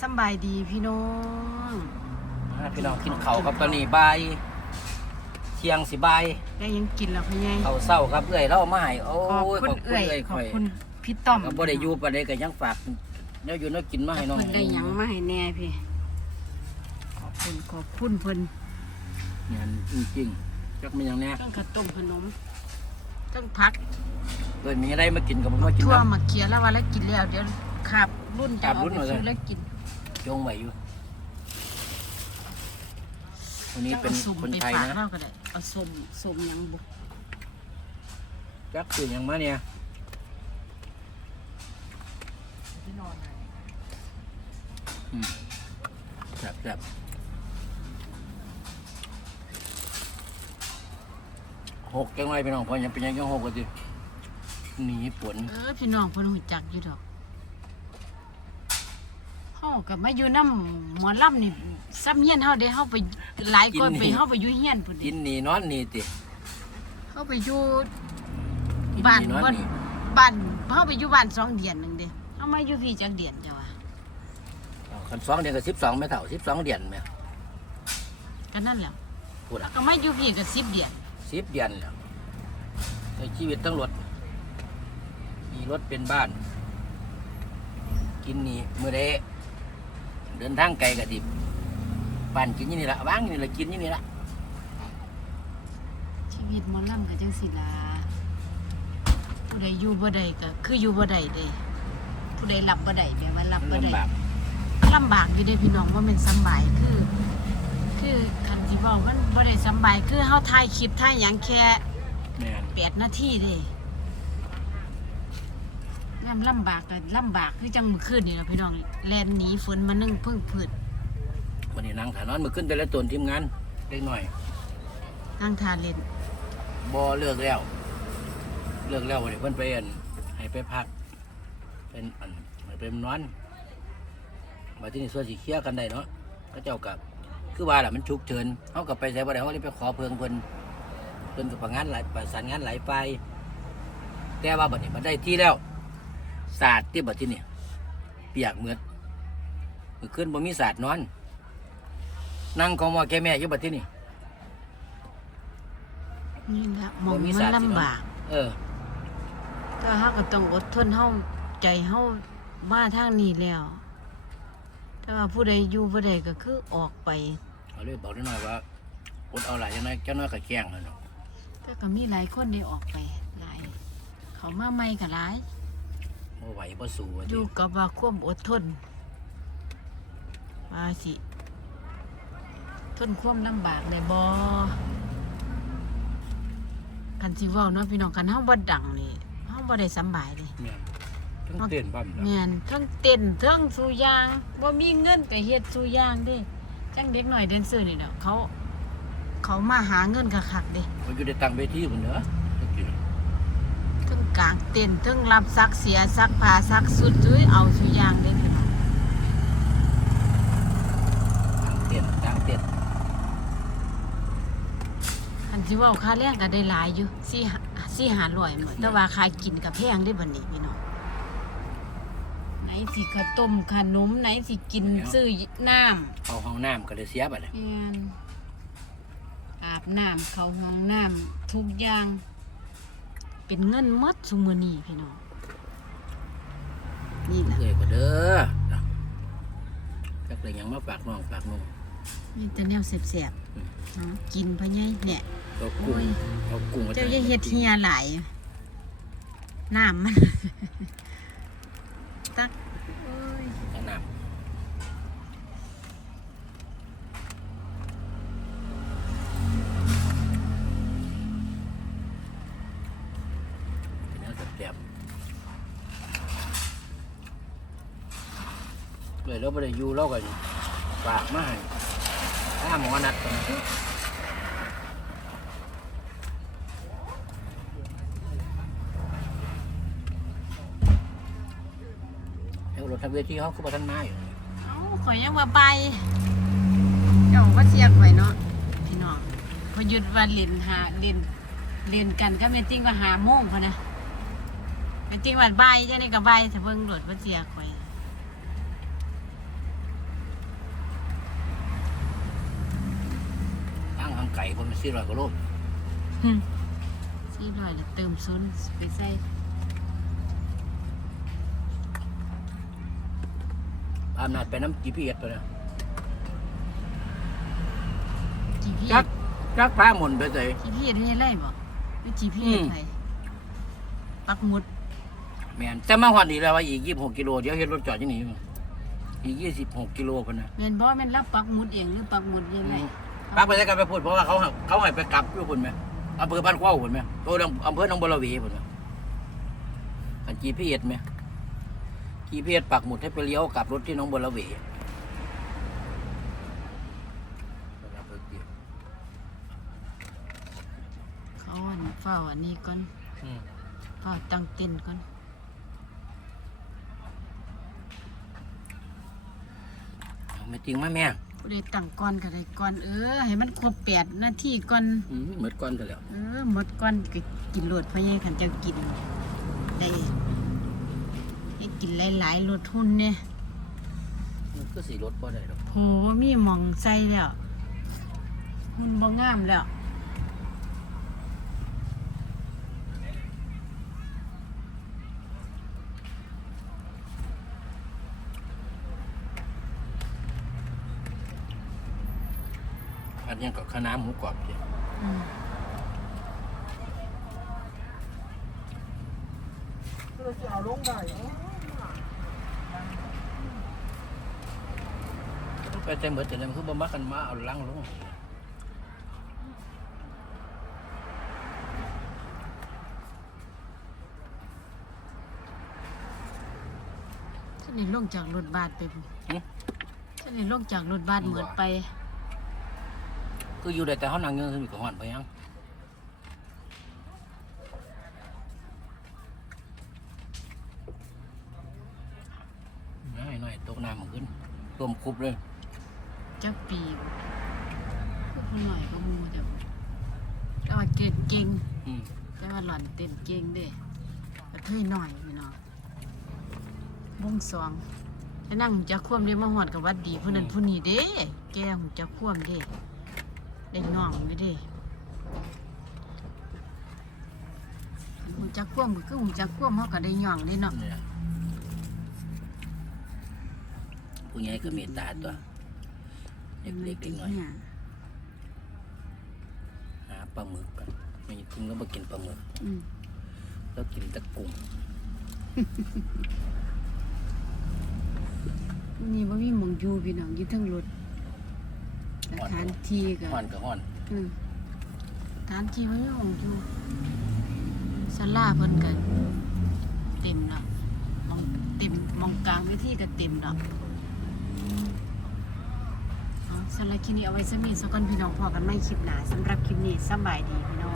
สำบายดีพี่น้องอ่าพี่น้องกินข้าวครับตอนนี้บ่ายเที่ยงสิบ่ายได้ยังกินแล้วพี่ใหญ่ข้าวเช้าครับเอื้อยเราเอามาให้โอ้ขอบยคุณเอื้อยขอบคุณพี่ต้อมก็บ่ได้อยู่ปานใดก็ยังฝากแนวอยู่แนวกินมาให้น้องเพิ่นได้หยังมาให้แน่พี่ขอบคุณขอบคุณเพิ่นงานจริงๆจักมันหยังแน่ทั้งข้าวต้มขนมทั้งผักเอ้ยมีอะไรมากินก็บ่มากินทั่วน้มาเคียแล้วว่าแล้วกินแล้วเดี๋ยวขับรุ่นจะขับเอารุ่นไปมาเลยซื้อแล้วกินำ จงไว้อยู่วันนี้เป็นจังอาสุ่มคนไปไทยฝากนะเราก็ได้เอาสมสมหยังบุจักคือหยังมาเนี่ยอืมแซ่บๆหกจังไรพี่น้องพอยังเป็นหยังยังหกก็สิหนีฝน เออพี่น้องเพิ่นหูจักอยู่ดอก เฮาก็มาอยู่นำหมอลำนี่ซ้ำเฮียนเฮาได้เฮาไปหลายคนไปเฮาไปอยู่เฮียนพุ่นกิดินหนีนอนหนีติเฮาไปอยู่กินบ้านหนีนอนบ่หนีบ้านเฮาไปอยู่บ้านสองเดือนหนึงเด้เฮามาอยู่พี่จักเดือนจ้ะวะเอาคันสองเดือนกับสิบสองไม่เท่าสิบสองเดือนไหมก็นั่นแหละพูดอะก็มาอยู่พี่ก็10เดือนสิบเดือนแล้วในชีวิตทั้งรถมีรถเป็นบ้าน กินนี่เมื่อใด เดินทางไกลกับดิบบ้านกินอยี่นี่ละบ้างอยู่นี่ละกินอยี่นี่ละชีวิตหมอลำก็จังสิล่ะผู้ใดอยู่บ่ได้ก็คืออยู่บ่ได้เด้ผู้ใดรับบ่ได้แปลว่ารับมันบ่ได้ลำบากลำบากอยู่เด้พี่น้องว่ามันสำบายคือ คือคันที่บอกมันบ่ได้สำบายคือเฮาถ่ายคลิปถ่ายหยังแค่แม่น 8นาทีเด้ ลำลำบากก็ลำบากคือจังมื้อคืนนี่ล่ะพี่น้องแล่นหนีฝนมานึ่งพึ่งพืชวันนี้นั่งถานอนมือขึ้นแต่ละตนทีมงานเล็กหน่อยนั่งทานเล่นบ่เลิกแล้ว เลิกแล้ววันนี้เพิ่นไปอันให้ไปพัก เป็นอันให้ไปนอนมาที่นี่ส่วนสีเคลียร์กันได้เนาะก็เจ้ากับคือว่าล่ะมันฉุกเฉินเขากับไปใช้บ่ได้เขาเลยไปขอเพิงเพิ่นเพิ่นกับงานหลายประสานงานหลายไปแต่ว่าบัดนี้มันได้ที่แล้ว ศาสตร์ที่บัดที่นี่เปียกเหมือดมือขึ้นบ่มีศาสตร์นอน นั่งของว่าแกแม่อยู่บัดที่นี่นี่ละหมองบ่มีมันศาสตร์สิเนาะลำบากเออแต่เฮาก็ต้องอดทนเฮาใจเฮามาทางนี้แล้ว แต่ว่าผู้ใดอยู่ผู้ใดก็คือออกไปเขาเลยบอกนิดหน่อยว่าอดเอาหลายจังไงเจ้าน้อยก็แกล้งแล้วเนาะแต่ก็มีหลายคนได้ออกไปหลาย เขามาใหม่ก็หลาย บ่ไหวบ่สู้ว่าอติยู่กับว่าความอดทนว่าสิ ทนความลำบากได้บ่คันสิเว้าเนาะพี่น้องคันเฮาบ่ดังนี่เฮาบ่ได้สำบายเด้แม่นทั้งเต้นบ้านเนาะแม่นทั้งเต้นทั้งสู้ยางบ่มีเงินก็เฮ็ดสู้ยางเด้จังเด็กหน่อยแดนเซอร์นี่เนาะเขา เขามาหาเงินคักๆเด้ มันอยู่ในตั้งเวทีพุ่นเด้อตะกี้ทั้งกลาง เต้นทั้งรับซักเสียซักผ้าซักสุดจุ้ยเอาสู้ยางเด้พี่น้องตั้งเต้นตั้งเต้นคันสิเว้าค่าแรงก็ได้หลายอยู่สี่สี่หาร้อยหมดแต่ว่าค่ากินก็แพงเด้บัดนี้พี่น้องไหนสิข้าวต้มขนมไหนสิกินซื้อน้ำเข้าห้องน้ำก็เลยเสียบัดนี้แม่นอาบน้ำเข้าห้องน้ำทุกอย่าง เป็นเงินหมดซุมือนี้พี่น้องนี่แหละเอ้ยก็เด้อจักเลยหยังมาฝากน้องฝากนุ่งมีแต่แนวแสบอืมๆเนาะกินพะไงเนี่ย เอากุ้งโอ้ย เอากุ้งมเจ้าอย่าเฮ็ดเฮียหลายน้ำมัน ตักโอ้ย เอาน้ำเป็นแนวแซ่บๆ เลยเราบ่ได้อยู่เราก็ฝากมาให้ถ้าหมอนัดกันแล้วรถทางเวทีเขาคือบ่ทันมาอยู่เอ้าข่อยยังว่าไปเจ้าว่าเสียกไว้เนาะพี่น้องพอหยุดว่าเล่นหาเล่นเล่นกันก็แม่ติ้งว่าหาโมงพอนะไปจริงว่าใบยจังได๋ก็ใบายถ้าเบิ่งรถว่าเสียข่อย คนมันสี่ร้อยกว่าโลสี่ร้อยแล้วเติมซุนไปใส่อำนาจไปน้ำจีพีเอสตัวเนี้จีพีจักจักพาหมุนไปใส่จีพีให้ไรบ่หรือจีพีอืมไทยปักหมุดแม่นแต่มาหอดอีกแล้วว่าอีกยี่สิบหกกิโลเดี๋ยวเห็นรถจอดที่นี่อยู่อีกยี่สิบหกกิโลพนนะแม่นบ่แม่นรับปักหมุดเองหรือปักหมุดยังไง ปักไปแล้วกันไปพูดเพราะว่าเขาให้เขาให้ไปกลับอยู่พุ่นไหมอำเภอบ้านเข้าพุ่นไหมโอ้ยอำเภอหนองบัวระเวพุ่นไหมอันจีพีเอสไหมจีพีเอสปักหมุดให้ไปเลี้ยวกลับรถที่หนองบัวระเวเขาอันเฝ้าอันนี้ก่อนอืมเฝ้าตั้งเต้นก่อนเอาไม่จริงมาแม่ ผู้ใดตั้งก่อนก็ได้ก่อนเออ ให้มันครบแปดนาทีก่อน อืมเหมือนก้อนกันแล้วเออหมดก่อนก็กินโลดเพราะยังขันเจะกิน ได้ให้กินหลายๆลดทุนเนี่ยมันก็สีรถพอได้หรอกโหมีหมองใส่แล้ว มันบ่งามแล้ว อันยังกับข้าวน้ำหมูกรอบเดียวอืมไปเต็มเบิดแต่เลยมันคือบ่มักกันมาเอาลังลงฉันนี่ลงจากรถบัสไปพุ่นฉันนี่ลงจากรถบัสเหมือนไป คืออยู่ได้แต่เขานั่งเงินคือมีกับหอนไปยังน้อยน้อยตกน้ำมันขึ้นรวมคุบเลยจักปีบ่พวกหน่อยก็มูจะแต่ว่าเก่งเก่งอืมแต่ว่าหล่อนเต้นเก่งเด้กระเทยหน่อยพี่น้องวงสองไปนั่งหูจักควมเด้มาหอดกับวัดดีผู้นั้นผู้นี้เด้ แกหูจักควมเด้ ได้น้องไม่ได้หูจักควมก็คือหูจักควมเขาก็ได้ย่องเด้เนาะเนี่ยผู้ใหญ่ก็เมตตาตัวเล็กๆเล็กน้อยเนี่ยหาปลาหมึกกันไม่ถึงแล้วมากินปลาหมึกอืมแล้วกินแตะกุ้งนี่ว่ามีหมองอยู่พี่น้องอยู่เทั้งรถ สถานที่ก็ห่อนกับห่อนอืมสถานที่ว่ามีหมองอยู่ศาลาเพิ่นก็เต็มแล้วหมองเต็มหมองกลางเวทีก็เต็มแล้วเอาสำหรับคลิปนี้เอาไว้สมีสักคนพี่น้องพอกันไม่คลิปหนาสำหรับคลิปนี้สำบายดีพี่น้อง